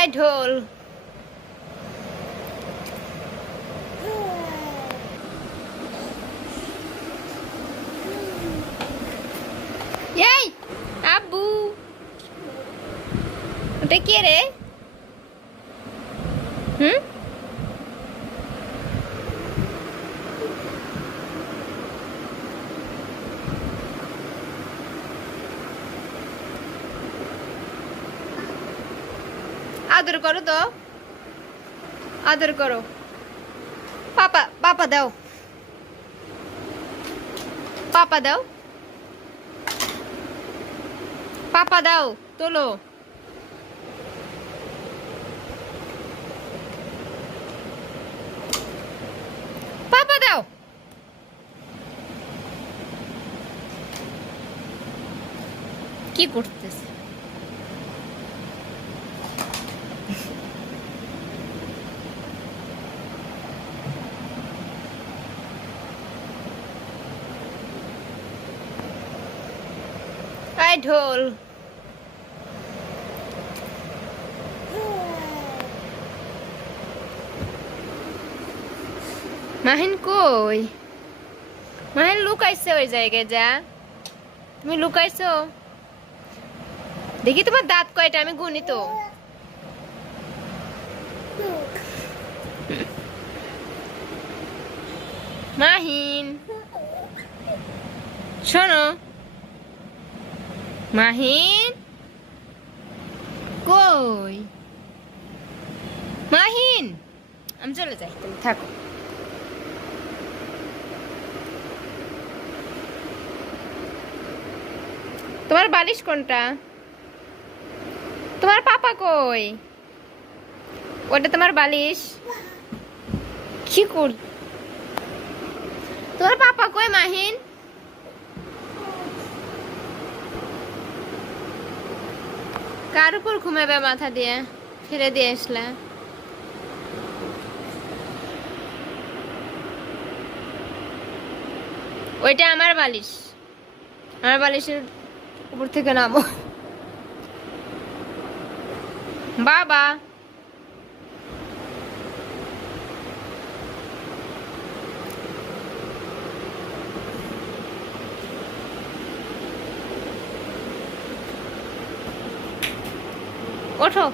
আয় ঢোল। এই আব্বু, ওটা কে রে? হুম, আদর করো তো, আদর করো। পাপা পাপা দাও, পাপা দাও, পাপা দাও, তোলো। পাপা দাও। কি করতেছে? আয় ঢোল। মাহিন কই? মাহিন লুকাইছে ওই জায়গায়, যা। তুমি লুকাইছো? দেখি তোমার দাঁত কয়টা, আমি গুনি তো। মাহিন শোনো, মাহিন কই? মাহিন, আমি চলে যাই, তুমি থাকো। তোমার বালিশ কোনটা? তোমার পাপা কই? ওটা তোমার বালিশ? কি কর? তোমার পাপা কই মাহিন? কার উপর ঘুমাবে মাথা দিয়ে? ফেলে দিয়ে আসলে। ওইটা আমার বালিশ, আমার বালিশের উপর থেকে নামো। বাবা, ওঠো।